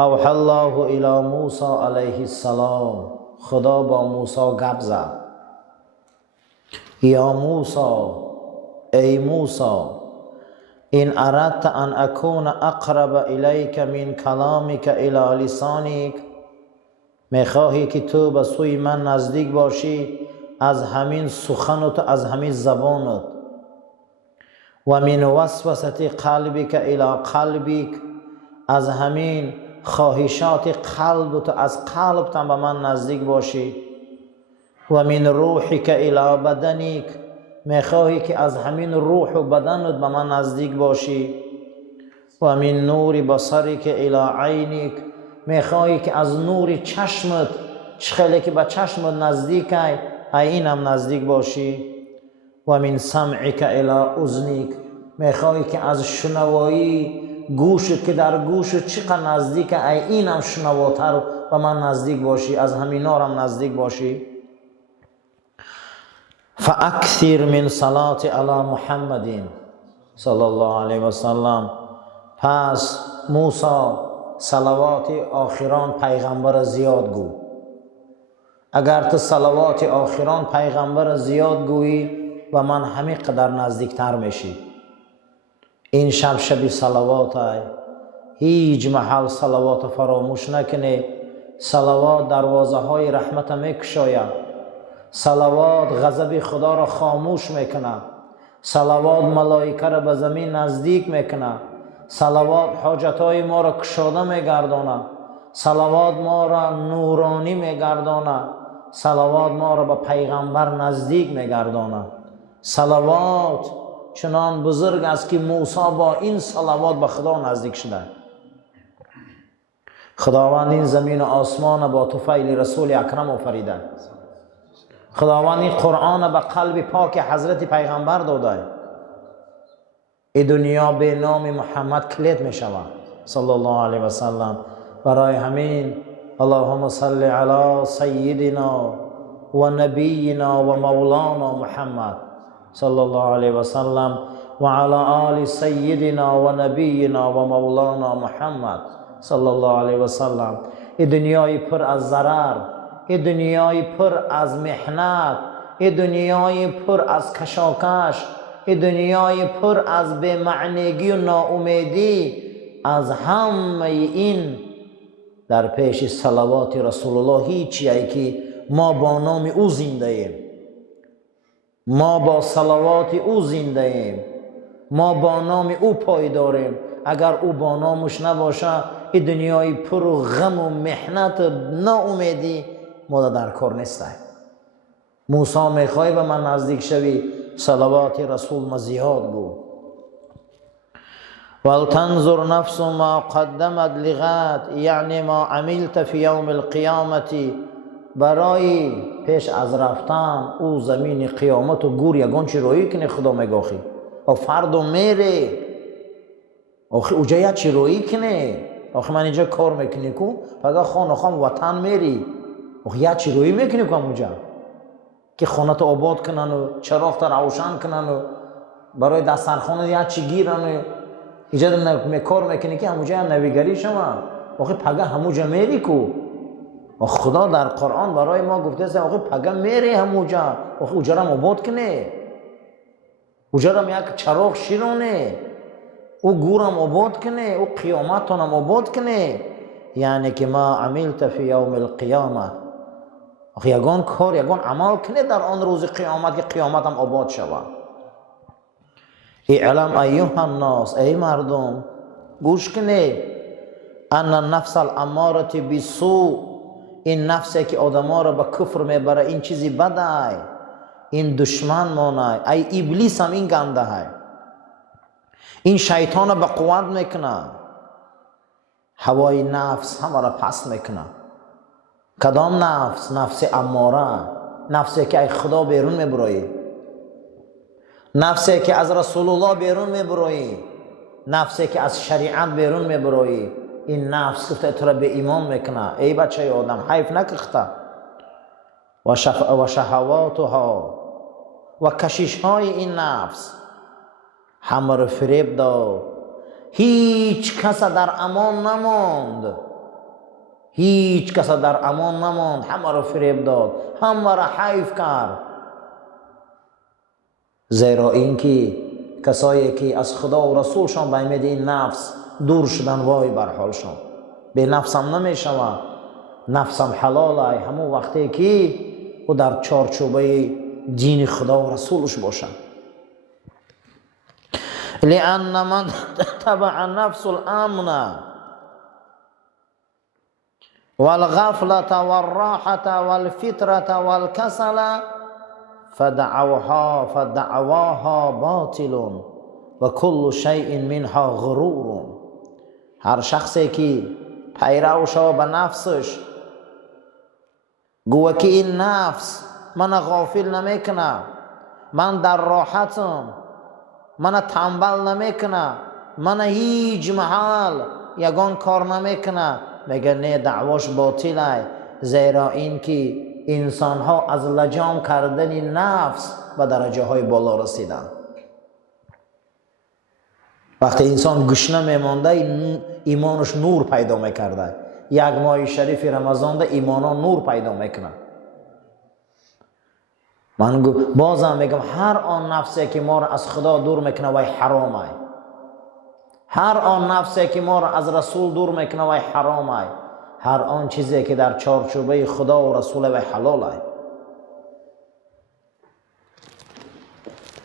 اوحى الله الى موسی علیه السلام، خدا با موسی گپ زد. یا موسی، ای موسی، این اردت ان اکون اقرب الیک من کلامک الی لسانک، میخواهی که تو به سوی من نزدیک باشی از همین سخنت، از همین زبانت. و من وسوسه قلبک الی قلبک، از همین خواهشات قلبت، از قلبت به من نزدیک باشی. و من روحک الی بدنک، میخواهی که از همین روح و بدنت به من نزدیک باشی. و من نور بصرک الی عینک، میخواهی که از نور چشمت، خیلی که به چشمت نزدیک اینم نزدیک باشی. و من سمعک الی اذنک، میخواهی که از شنوایی گوشت که در گوشت چقدر نزدیک اینم شنواتر به من نزدیک باشی، از همین نارم نزدیک باشی. فاکثر من صلات علی محمد صلی الله علیه و سلم. پس موسی صلوات آخران پیغمبر زیاد گو. اگر تو صلوات آخران پیغمبر زیاد گویی و من همین قدر نزدیکتر میشی. این شب صلوات های، هیچ محل صلوات فراموش نکنی. صلوات دروازه های رحمت میکشاید. صلوات غضب خدا را خاموش میکنه. صلوات ملائکه را به زمین نزدیک میکنه. صلوات حاجت های ما را کشاده میگردانه. صلوات ما را نورانی میگردانه. صلوات ما را به پیغمبر نزدیک میگردانه. صلوات چنان بزرگ است که موسی با این صلوات به خدا نزدیک شده. خداوند این زمین و آسمان با طفیل رسول اکرم آفریده. خداوند این قرآن به قلب پاک حضرت پیغمبر داده. این دنیا به نام محمد کلید می شود صلی الله علیه و سلم. برای همین اللهم صل علی سیدنا و نبینا و مولانا محمد صلی الله علیه و سلم و علی آل سیدنا و نبینا و مولانا محمد صلی الله علیه و سلم. این دنیای پر از ضرر، این دنیای پر از محنت، این دنیای پر از کشاکش، این دنیای پر از بی‌معنیگی و ناامیدی، از همه این در پیش صلوات رسول الله هیچیه که ما با نام او زنده ایم. ما با صلوات او زنده ایم. ما با نام او پایداریم. اگر او با نامش نباشه این دنیای پر و غم و محنت و ناامیدی ما در کار نیست. موسی میخوای به من نزدیک شوی، صلوات رسول ما زیاد گو. ولتنظر نفس ما قدمت لغد، یعنی ما عملت فی یوم القیامت. برای پیش از رفتن او زمین قیامت و گور یگان چی روی کنی خدا میگاخی و فردو میره آخه اوجا یا چی روی کنی. آخه من اینجا کار میکنی کو پگه خانه خام وطن میری آخه یا چی روی میکنی کم اونجا که خانه تو آباد کنن و چراغ تا روشن کنن و برای دسترخوان یا چی گیرن و اینجا کار میکنی که همونجا نویگری شما آخه پگه همونجا میری کو. خدا در قرآن برای ما گفته است آخه پگه میری همونجا آخه اوجا را آباد کنی، اوجا را یک چراغ شیرونه، او گورم آباد کنه، او قیامتانم آباد کنه. یعنی که ما عملت فی یوم القیامه، آخه یگان کار یگان عمل کنه در آن روز قیامت که قیامتم آباد شود. اعلم ایها الناس، ای مردم گوش کنه، ان النفس الاماره بالسوء، این نفسی که آدما را به کفر میبره این چیزی بده، این دشمن مانه، ای ابلیس هم این گنده های، این شیطان به قوت میکنه، هوای نفس همه را پس میکنه. کدام نفس؟ نفس اماره، نفسی که ای خدا بیرون میبرایی، نفسی که از رسول الله بیرون میبرایی، نفسی که از شریعت بیرون میبرایی. این نفس گفته تو را به ایمان میکنه. ای بچه آدم حیف نکخته. و شهواتها و کشش های این نفس همه را فریب داد. هیچ کس در امان نماند هیچ کس در امان نماند، همه را فریب داد، همه را حیف کرد. زیرا اینکه کسایی که از خدا و رسولشان به امید این نفس دور شدن، وای بر حالشان. به نفسم نمیشوه، نفسم حلال ای همون وقتی که او در چارچوبه دین خدا و رسولش باشه. لأن من تبع نفس الامن والغفلة والراحة والفترة والكسل فدعواها باطل و كل شيء منها غرور. هر شخصی که پیرو شو به نفسش، گوه که این نفس من غافل نمیکنه، من در راحتم، من تنبل نمیکنه، من هیچ محل یگان کار نمیکنه، میگه نه، دعواش باطله. زیرا این که انسان ها از لجام کردن نفس به درجه های بالا رسیدن. وقتی انسان گشنه میمانده، ایمانش نور پیدا میکرده. یک ماه شریف رمضان ده ایمانا نور پیدا میکنه. من بازم میگم هر آن نفسی که ما را از خدا دور میکنه وای حرامه. هر آن نفسی که ما را از رسول دور میکنه وای حرامه. هر آن چیزی که در چارچوبه خدا و رسول وای حلاله.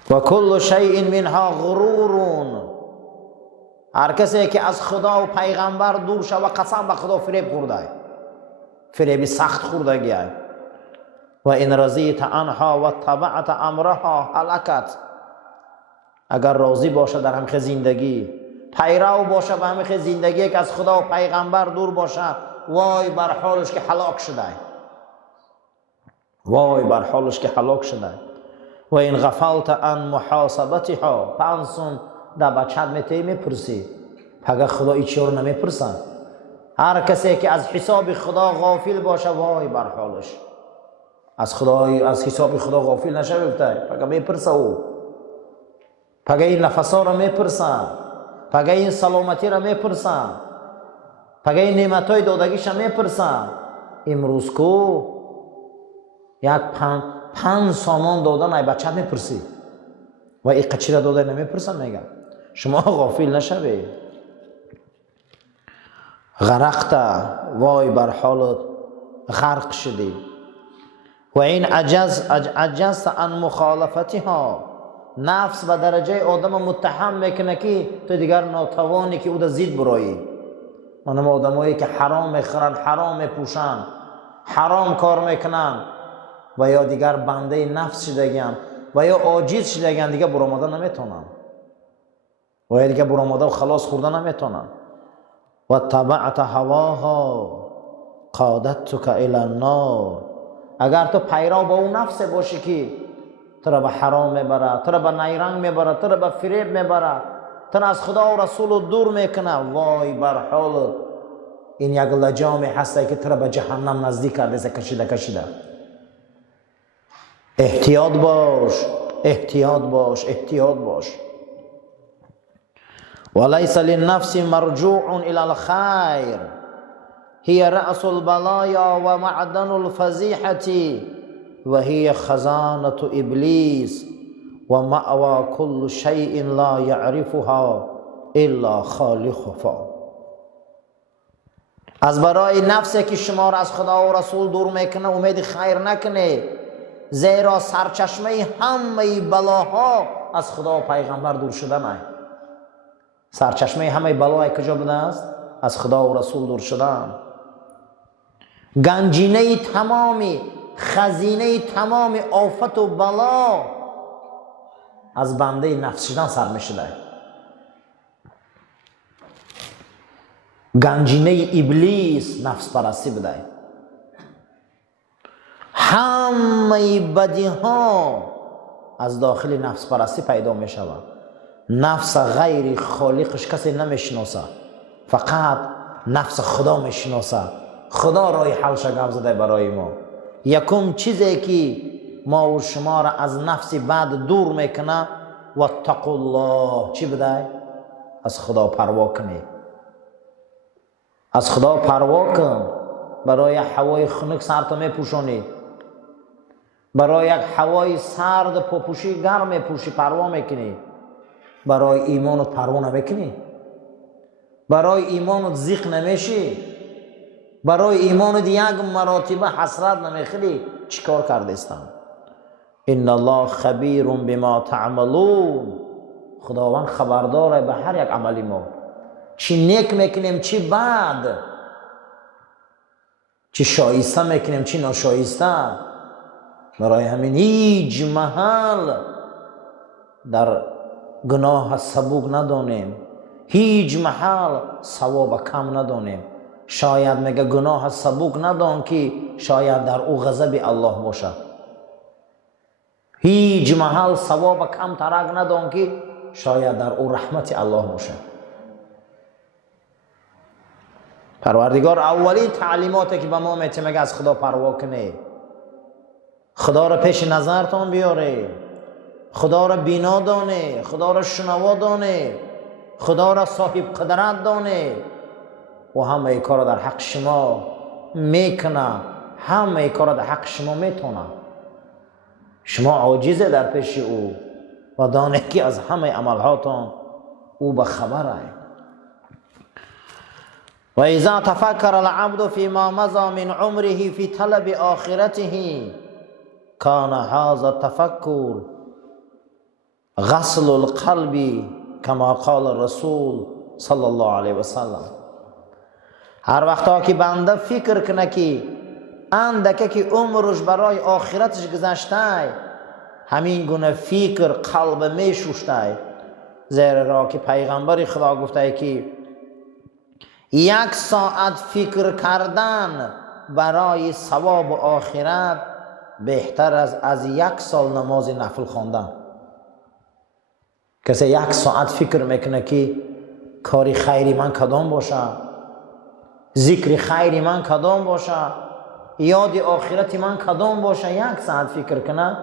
و کل شیء منها غرور. هر کسی که از خدا و پیغمبر دور شد و قسم به خدا فریب خورده، فریب سخت خوردگی. و این رضیت عنها و تبعت امرها هلکت. اگر راضی باشه در همه زندگی، پیرو باشه به همه زندگی که از خدا و پیغمبر دور باشه، وای بر حالش که هلاک شده، وای بر حالش که هلاک شده. و این غفلت عن محاسبتها، پنسون در بچت میتی میپرسی، پگه خدا ایچی رو نمیپرسن. هر کسی که از حساب خدا غافل باشه، وای بر حالش. از حساب خدا غافل نشه بفته، پگه میپرسه او، پگه این نفسا رو میپرسن، پگه این سلامتی رو میپرسن، پگه این نعمتای دادگیش رو میپرسن. امروز کو یک 5 سامان دادن ای بچه میپرسی و این قچی را داده نمیپرسن. میگن شما غافل نشوی. غرقت، وای بر حالت غرق شدی. و این عجزت عن مخالفتها، نفس به درجه آدم متهم میکنه که تو دیگر ناتوانی که او در زید برایی. منم آدمایی که حرام میخورن، حرام میپوشن، حرام کار میکنن و یا دیگر بنده نفس شدگیان و یا عاجز شدگیان، دیگه برآمده نمیتونن و یا دیگه برآمده و خلاص خورده نمیتونن. و تبعت هواها قادتک الی النار. اگر تو پیرو با اون نفس باشی که تو را به حرام میبره، تو را به نیرنگ میبره، تو را به فریب میبره، تو را از خدا و رسول دور میکنه، وای بر حالت. این یک لجامی هسته که تو را به جهنم نزدیک کرده، کشیده. احتیاط باش، احتیاط باش، احتیاط باش. وليس للنفس مرجوع الى الخير هي رأس البلايا ومعدن الفزيحة وهي خزانة إبليس ومأوى كل شيء لا يعرفها إلا خالقها. از برای نفسی که شما را از خدا و رسول دور میکنه امید خیر نکنه، زیرا سرچشمه همه بلاها از خدا و پیغمبر دور شدن است. سرچشمه همه بلاهای کجا بوده است؟ از خدا و رسول دور شدن. گنجینه تمامی، خزینه تمامی آفت و بلا از بنده نفس شدن سر می شده. گنجینه ابلیس نفس پرستی بوده. همه بدی ها از داخل نفس پرستی پیدا می شود. نفس غیر خالقش کسی نمیشناسه، فقط نفس خدا میشناسه. خدا رای حل شگفت زده برای ما. یکم چیزی که ما و شما را از نفس بد دور میکنه، واتقوا الله، چی بده؟ از خدا پروا کنی. از خدا پروا کن. برای هوای خنک سرتو میپوشونی، برای یک هوای سرد پوپوشی گرم میپوشی، پروا میکنی. برای ایمانت پروا نمیکنی، برای ایمانت زیق نمیشی، برای ایمانت یک مراتبه حسرت نمیخوری. چیکار کرده استم؟ ان الله خبیر بما تعملون. خداوند خبرداره به هر یک عملی ما، چی نیک میکنیم چی بد، چی شایسته میکنیم چی ناشایسته. برای همین هیچ محل در گناه سبوک ندانیم، هیچ محل ثواب کم ندانیم. شاید میگه گناه سبوک ندان که شاید در او غضب الله باشد. هیچ محل ثواب کم ترک ندان که شاید در او رحمت الله باشد. پروردگار اولین تعلیماتی که به ما میده میگه از خدا پروا کنه، خدا را پیش نظرتان بیاره، خدا را بینا دانه، خدا را شنوا دانه، خدا را صاحب قدرت دانه و همه کار در حق شما میکنه، همه کار در حق شما میتونه. شما عاجزه در پیش او و دانه که از همه عملهاتان او به خبره. و اذا تفکر العبد فيما مضى من عمره في طلب آخرته كان هذا التفکر غسل القلب كما قال الرسول صلی الله علیه و سلم. هر وقتا که بنده فکر کنه که اندکه که عمرش برای آخرتش گذشته، همین گونه فکر قلب می شوشته. زیرا را که پیغمبر خدا گفته که 1 ساعت فکر کردن برای ثواب آخرت بهتر از 1 سال نماز نفل خواندن. کسی 1 ساعت فکر میکنه که کاری خیری من کدام باشه، ذکر خیری من کدام باشه، یاد آخرت من کدام باشه، 1 ساعت فکر کنه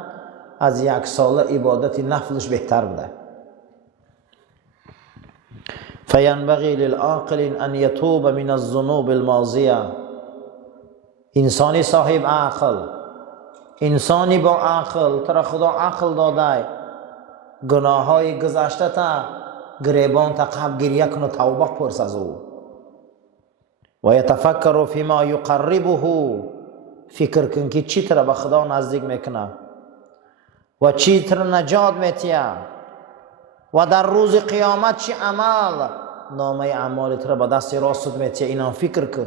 از 1 سال عبادت نفلش بهتر بوده. فینبغی للعاقل ان یتوب من الذنوب الماضیه. انسانی صاحب عقل، انسانی با عقل، ترا خدا عقل داده، گناه های گذشته تا گریبان تا قبل گریه کن و توبه پرس از او. و یتفکر فیما یقربه. فکر کن که چی ترا به خدا نزدیک میکنه و چی ترا نجات میتیه و در روز قیامت چی عمل نامه اعمال ترا به دست راست میتیه. اینا فکر کن.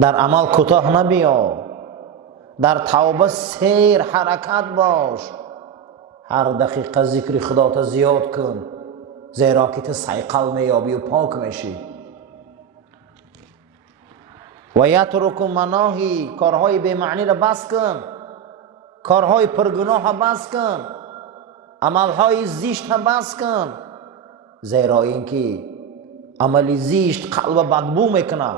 در عمل کوتاه نبیا، در توبه سیر حرکت باش. هر دقیقه ذکر خدا تا زیاد کن، زیرا که تو سیقل میابی و پاک میشی. و یترک مناهی. کارهای بی معنی را بس کن، کارهای پرگناه را بس کن، عملهای زیشت را بس کن. زیرا اینکه عمل زیشت قلب بدبو میکنه،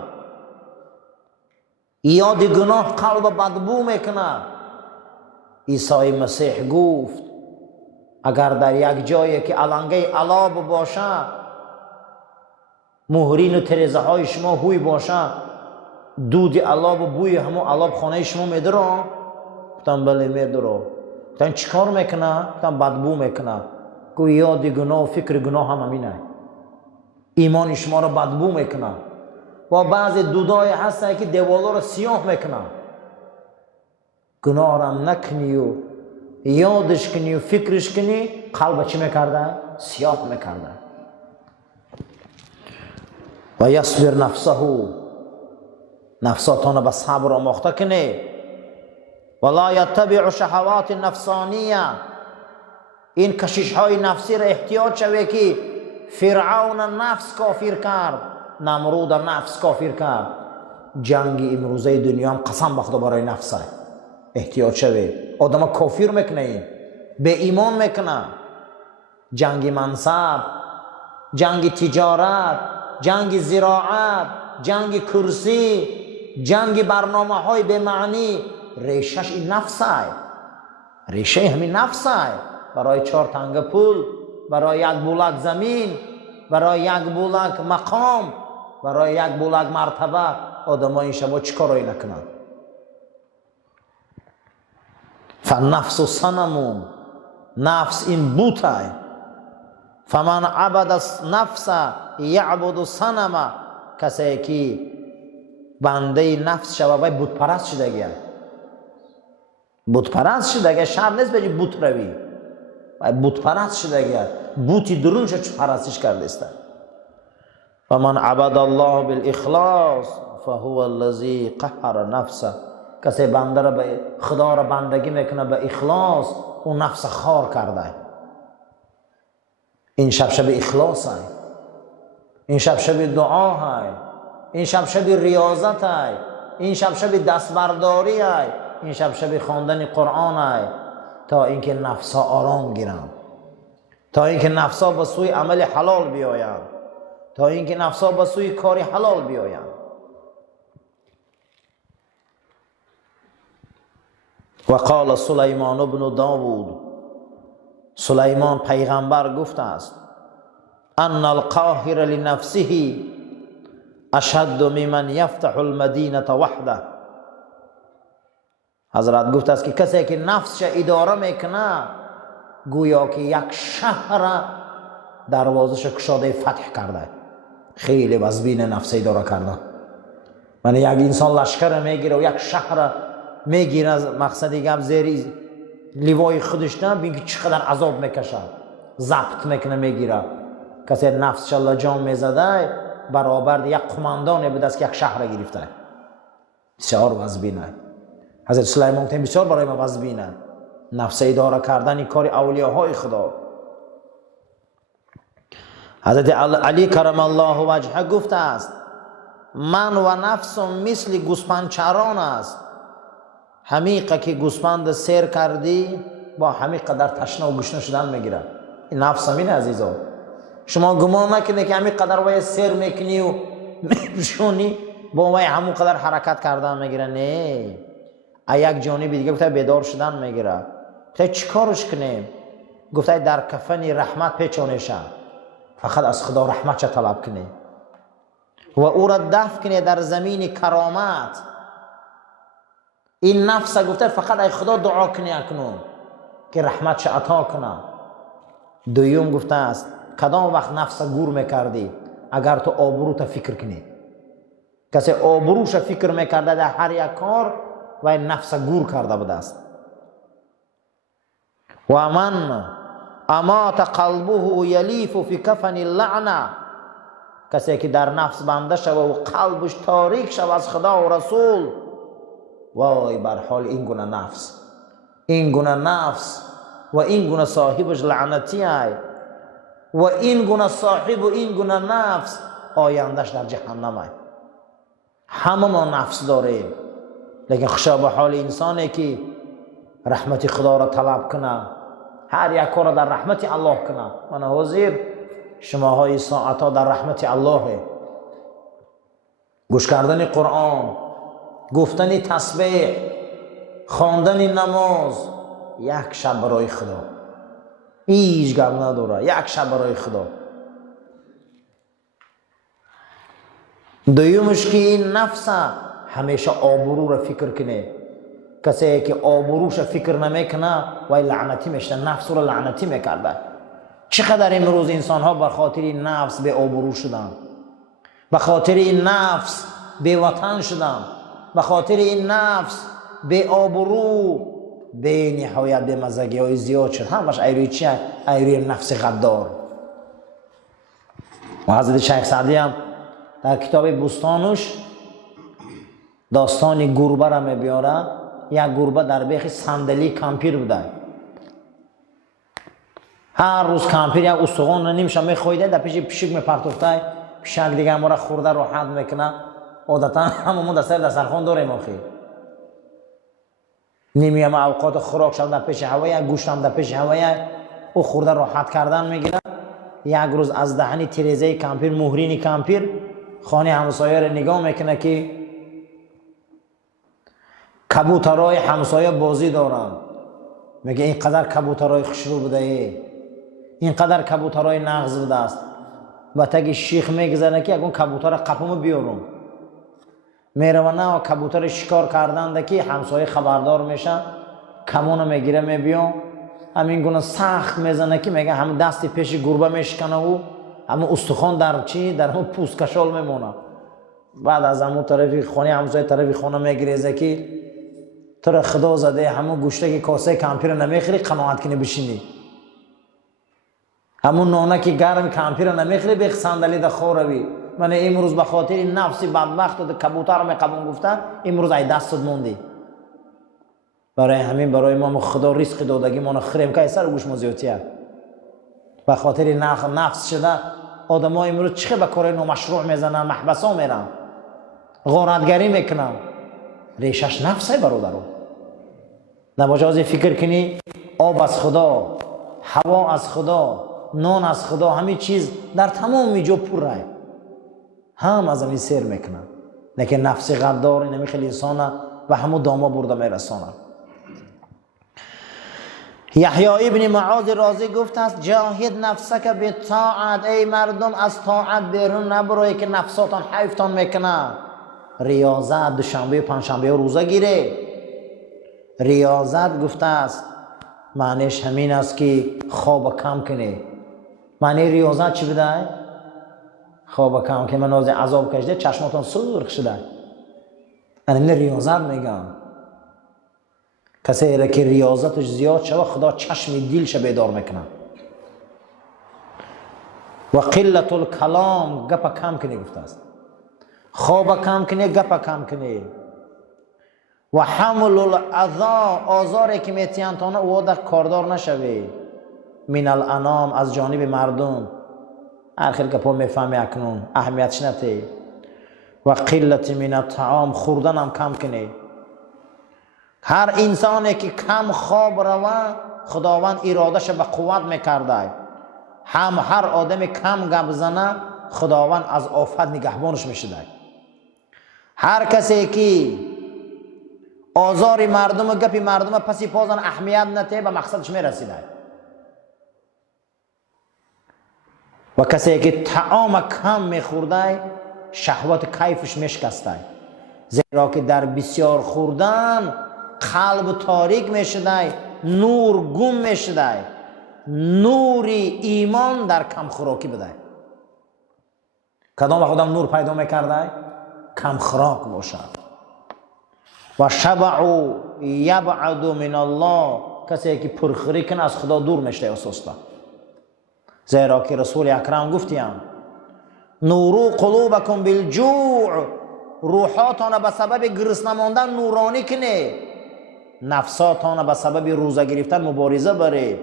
یاد گناه قلب بدبو میکنه. عیسی مسیح گفت اگر در یک جایی که علنگه علاب باشه، مهرین و تریزه های شما هوی باشه، دود علاب و بوی همون علاب خانه شما میدره؟ گفتم بله میدره. گفتم چیکار میکنه؟ گفتم بدبو میکنه. گوی یاد گناه و فکر گناه هم همینه، ایمان شما رو بدبو میکنه. و بعضی دودای هسته که دیوالا رو سیاه میکنه. گناه رو نکنی و یادش کنی و فکرش کنی، قلب چی میکرده؟ سیاه میکرده. و یصبر نفسه. نفساتان به صبر آموخته کنی. ولا یتبع شهوات نفسانیه. این کشش های نفسی را احتیاط شوی که فرعون نفس کافر کرد، نمرود نفس کافر کرد. جنگ امروزه دنیا هم قسم بخدا برای نفسه. احتیاط شوی. آدم کافر میکنه، این به ایمان میکنه. جنگ منصب، جنگ تجارت، جنگ زراعت، جنگ کرسی، جنگ برنامه های به معنی، ریشش این نفسه. ریشه همین نفسه. برای 4 تنگ پول، برای 1 بولک زمین، برای 1 بولک مقام، برای یک بولک مرتبه آدم ها این شبا چی کارایی نکنن؟ فالنفس صنم، نفس این بوتای. فمن عبد النفس یعبد صنم، کسی که بنده نفس شبابای بوت پرست شده گه، بوت پرست شده گه، شر نیست بجی بوت روی، بوت پرست شده گه، بوتی درون شد چه پرستش کرده است. فمن عبد الله بالاخلاص فهو الذی قهر نفسه، کسی بنده را به خدا را بندگی میکنه به اخلاص، اون نفس خار کرده. این شب اخلاص های، این شب دعا های، این شب ریاضت های، این شب دستبرداری های، این شب خواندن قرآن های، تا اینکه نفس ها آرام گیرن، تا اینکه نفس ها به سوی عمل حلال بیاین، تا اینکه نفس ها به سوی کار حلال بیاین. و قال سلیمان بن داوود، سلیمان پیغمبر گفته است: ان القاهر لنفسه اشد ممن یفتح المدینه وحده. حضرت گفته است که کسی که نفسش اداره میکنه گویا که یک شهر دروازش کشاده فتح کرده. خیلی وزبین نفس اداره کرده. من یک انسان لشکر میگیره و یک شهر میگیره، مقصدی گم زیر لیوای خودش نه، ببین که چقدر عذاب میکشه، ضبط میکنه میگیره. کسی نفسش لجام میزده برابر یک قماندان به دست که یک شهر گرفته. بسیار وزبینه. حضرت سلیمان گفتن بسیار برای ما وزبینه نفس اداره کردن، این کار اولیاهای خدا. حضرت علی کرم الله وجهه گفته است: من و نفسم مثل گوسفندچران است، همیقه که گوسفند سیر کردی با همین قدر تشنه و گشنه شدن میگیره. این نفس همینه عزیزان. شما گمان نکنید که همین قدر وای سیر میکنی و میپوشونی با وای همون قدر حرکت کردن میگیره. نه، یک جانب دیگه گفته بیدار شدن میگیره. گفته چی کارش کنیم؟ گفته در کفن رحمت پیچونیشه، فقط از خدا رحمت چه طلب کنی و او را دفن کنی در زمین کرامت. این نفس گفته فقط ای خدا دعا کنی اکنون که رحمت چه عطا کنه. دویم گفته است کدام وقت نفس گور میکردی؟ اگر تو آبروت فکر کنی. کسی آبروش فکر میکرده در هر یک کار و این نفس گور کرده بوده است. و من امات قلبه یلیف فی کفن اللعنه، کسی که در نفس بنده شود و قلبش تاریک شود از خدا و رسول، وای بر حال این گونه نفس، این گونه نفس و این گونه صاحبش لعنتی های و این گونه صاحب و این گونه نفس آیندهش در جهنم های. همه ما نفس داریم، لیکن خوشا به حال انسانی که رحمت خدا را طلب کنه، هر یک کار در رحمت الله کنه. من حاضر شماهای ساعت در رحمت الله، گوش کردن قرآن، گفتن تسبیح، خواندن نماز، یک شب برای خدا، هیچ گپ نداره، یک شب برای خدا. دویمش که این نفس همیشه آبرو را فکر کنه. کسی که آبروش فکر نمیکنه وای لعنتی میشه، نفس رو لعنتی میکرده. چقدر امروز انسان ها بر خاطر این نفس به آبرو شدن، به خاطر این نفس به وطن شدن، به خاطر این نفس به آبرو به نهایت به مزگی های زیاد شد. همش ایروی چی؟ ایروی نفس غدار. و حضرت شیخ سعدی هم در کتاب بستانش داستان گربه را میبیاره. یک گربه در بیخ صندلی کمپیر بوده، هر روز کمپیر یک استخوان را نیمشه میخویده، در پیش پیشک میپرتوفته، پیشک دیگه ما را خورده راحت میکنه. عادتا هممون دسترخوان داریم آخی، نیمی هم اوقات خوراک شد در پیش هوایه، گوشت هم در پیش هوایه، او خورده راحت کردن میگیره. یک روز از دهنی تریزه کمپیر، مهرین کمپیر، خانه همسایه را نگاه میکنه که کبوترای همسایه بازی دارن. میگه اینقدر کبوترای خوشرو بوده، اینقدر کبوترای نغز بوده است. و تگ شیخ میگذره که اگه کبوتر قپمو بیارم میره و نه کبوتر شکار کردن که همسایه خبردار میشن کمون میگیره میبیام همین گونه سخت میزنه که میگه هم دستی پیش گربه میشکنه و همون استخوان در چی در همون پوست کشال میمونه. بعد از همون طرفی خونه همسایه طرفی خونه میگریزه که تو را خدا زده همون گوشته که کاسه کمپیر نمیخری قناعت کنی بشینی، همون نانه که گرم کمپیر نمیخری به صندلی ده خوروی. من امروز به خاطر نفسی بدبخت و کبوتر میقبون گفتن امروز ای دستت موندی. برای همین برای ما خدا رزق دادگی ما خریم که سر گوش مزیوتیه به خاطر نفس شده آدم ها امروز چه به کار نامشروع میزنن، محبسا میرن، غارتگری میکنن. ریشش نفسه برادرو. نباشه فکر کنی آب از خدا، هوا از خدا، نان از خدا، همه چیز در تمام میجا پر رای هم از همین سیر میکنن. لیکن نفس غدار نمیخیل انسان و همو داما برده میرسانه. یحیی ابن معاذ رازی گفت است جاهد نفسک به طاعت، ای مردم از طاعت بیرون نبروی که نفساتان حیفتان میکنه. ریاضت دوشنبه پنجشنبه روزه گیره. ریاضت گفته است معنیش همین است که خواب کم کنی. معنی ریاضت چی بده؟ خواب کم که من از عذاب کشیده چشماتان سرخ شده. این ریاضت میگم. کسی را که ریاضتش زیاد شده خدا چشم دلش بیدار میکنه. و قلت الکلام گپ کم کنی گفته است. خواب کم کنی، گپ کم کنی. و حمل الاذی، آزاری که میتیانتانه او در کاردار نشوی. من الانام، از جانب مردم. آخر گپا میفهمی اکنون اهمیتش نتی. و قلت من الطعام، خوردن هم کم کنی. هر انسانی که کم خواب روه خداوند ارادش به قوت میکرده. هر آدم کم گپ زنه خداوند از آفت نگهبانش میشده. هر کسی که آزار مردم و گپ مردم پسی پازن اهمیت نته به مقصدش میرسیده. و کسی که طعام کم میخورده شهوت کیفش میشکسته. زیرا که در بسیار خوردن قلب تاریک میشده، نور گم میشده. نور ایمان در کم خوراکی بده. کدام خودم نور پیدا میکرده؟ کم خوراک باشد. و شبع یبعد من الله، کسی که پرخوری کنه از خدا دور میشه اساسا. زیرا که رسول اکرم گفتیم نورو قلوبکم بالجوع، روحاتان به سبب گرسنه ماندن نورانی کنه، نفساتان به سبب روزه گرفتن مبارزه بره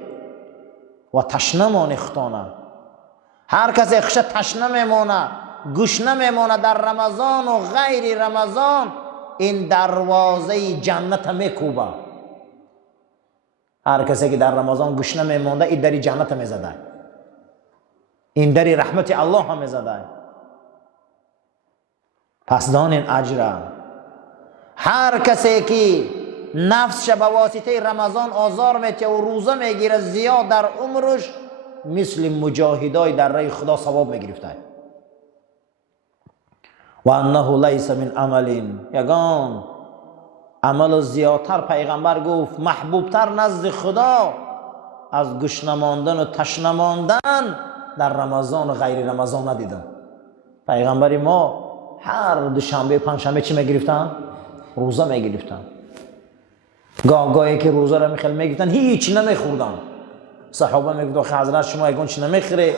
و تشنه مانه خطانه. هر کسی خش تشنه میمانه، گشنه میمانه در رمضان و غیر رمضان، این دروازه جنت میکوبه. هر کسی که در رمضان گشنه میمانده این دری جنت میزده، این دری رحمت الله هم میزده. پس دانین اجره. هر کسی که نفسش به واسطه رمضان آزار میته و روزه میگیره زیاد در عمرش، مثل مجاهدای در راه خدا ثواب میگرفته. و انه لیس من عمل، یگان عمل زیادتر پیغمبر گفت محبوبتر نزد خدا از گشنه ماندن و تشنه ماندن در رمضان و غیر رمضان ندیدم. پیغمبر ما هر دوشنبه پنجشنبه چی میگرفتن؟ روزه میگرفتن. گاهی که روزه را میخیل میگفتن هیچ نمیخوردن. صحابه میگفتن حضرت شما اگه چی نمیخوره،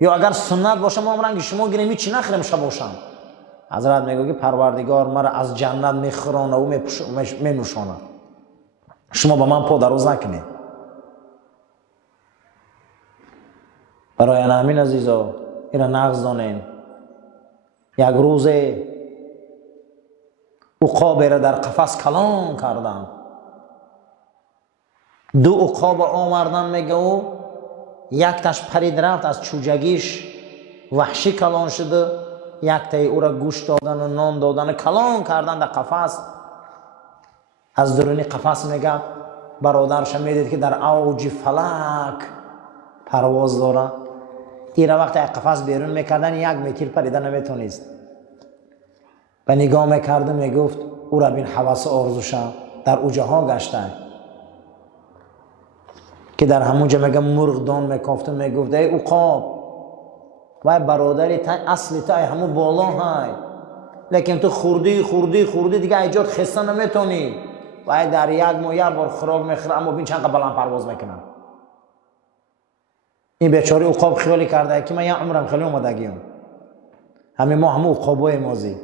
یا اگر سنت باشه ما رنگ شما گیریم چی نخوریم شب باشم. حضرت میگه که پروردگار مرا از جنت میخورانه و مینوشانه، شما با من پا دروز نکنید. برای همین عزیزا اینا نغز دانین. یک روز عقاب را در قفس کلان کردن. دو عقاب آوردن میگه و یک تاش پرید رفت از چوجگیش وحشی کلان شده، یک تای او را گوشت دادن و نان دادن کلان کردن در قفس. از درونی قفس میگه برادرش میدید که در اوج فلک پرواز داره. این را وقتی قفس بیرون میکردن 1 متر پریدن نمیتونست. و نگاه میکرد میگفت او را بین حواس آرزوشم در اوجاها گشته که در همونجا میگم مرغ دان میکافت میگفت ای عقاب وای برادری تا اصلی تا همون بالا های لیکن تو خوردی دیگه ایجاد خسته نمیتونی وای در 1 ماه 1 بار خوراک میخوره اما بین چند بلند پرواز میکنم. این بیچاره عقاب خیالی کرده که من یه عمرم خیلی اومدگیم همین ما همون عقابای مازی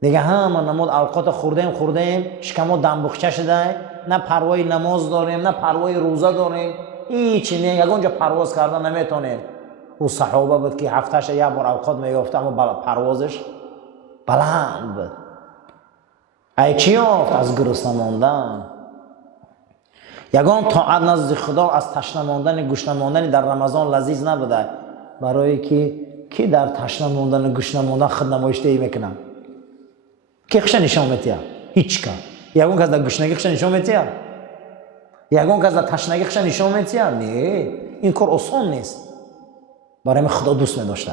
دیگه همه نماز اوقات خوردیم شکمو دنبخچه شده نه پروای نماز داریم نه پروای روزه داریم هیچی نه یگانجا پرواز کردن نمیتونیم. او صحابه بود که هفتهش 1 بار اوقات میافت اما پروازش بلند بود. ای چی یافت؟ از گرسنه ماندن. یگان طاعت نزد خدا از تشنه ماندن گشنه ماندن در رمضان لذیذ نبوده برای که کی در تشنه ماندن گشنه ماندن خود نمایشدهی میکنه کی خش نشون میتیا هیچ کا یگان کس در گشنگی خش نشون میتیا یگان کس در تشنگی خش نشون میتیا نه این کار آسان نیست برای خدا دوست می‌داشته.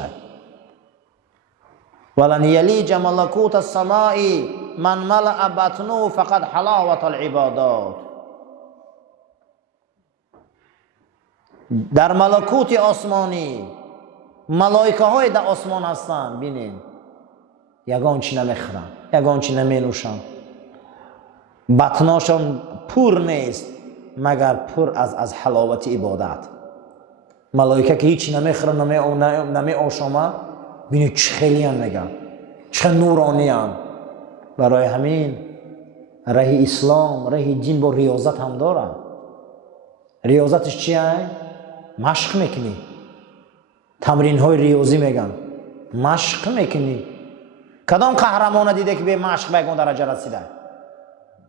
ولن یلیج ملکوت السماء من ملأ بطنه فقط حلاوت العبادات. در ملکوت آسمانی ملائکه های در آسمان هستند بینین یگان چی نمیخورن یگان چی نمینوشن بطناشون پر نیست مگر پر از حلاوت عبادت. ملائکه که هیچی نمیخورن نمی آشامه بینید چه خیلی هم میگن چه نورانی هم. برای همین راه اسلام راه دین با ریاضت هم دارن. ریاضتش چیه؟ مشق میکنی تمرین های ریاضی میگن مشق میکنی. کدام قهرمان دیده که به مشق به اون درجه رسیده؟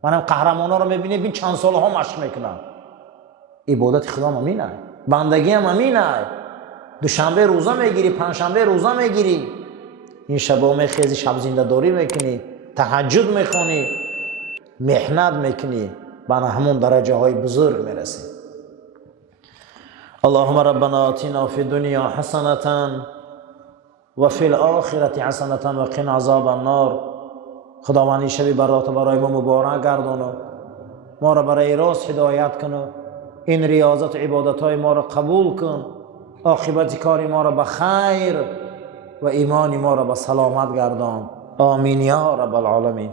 منم قهرمانا رو میبینی بین چند سال ها مشق میکنن. عبادت خدا هم همینه بندگی هم همینه. دوشنبه روزه میگیری پنجشنبه روزه میگیری این شبا میخیزی شب زنده داری میکنی تهجد میخونی محنت میکنی بنا همون درجه های بزرگ میرسی. اللهم ربنا آتنا في الدنيا حسنة وفي الآخرة حسنة وقنا عذاب النار. خداوندی شب برات برای ما مبارک گردانو ما را برای راست هدایت کنو این ریاضت و عبادت های ما را قبول کن عاقبت کاری ما را به خیر و ایمان ما را به سلامت گردان. آمین یا رب العالمین.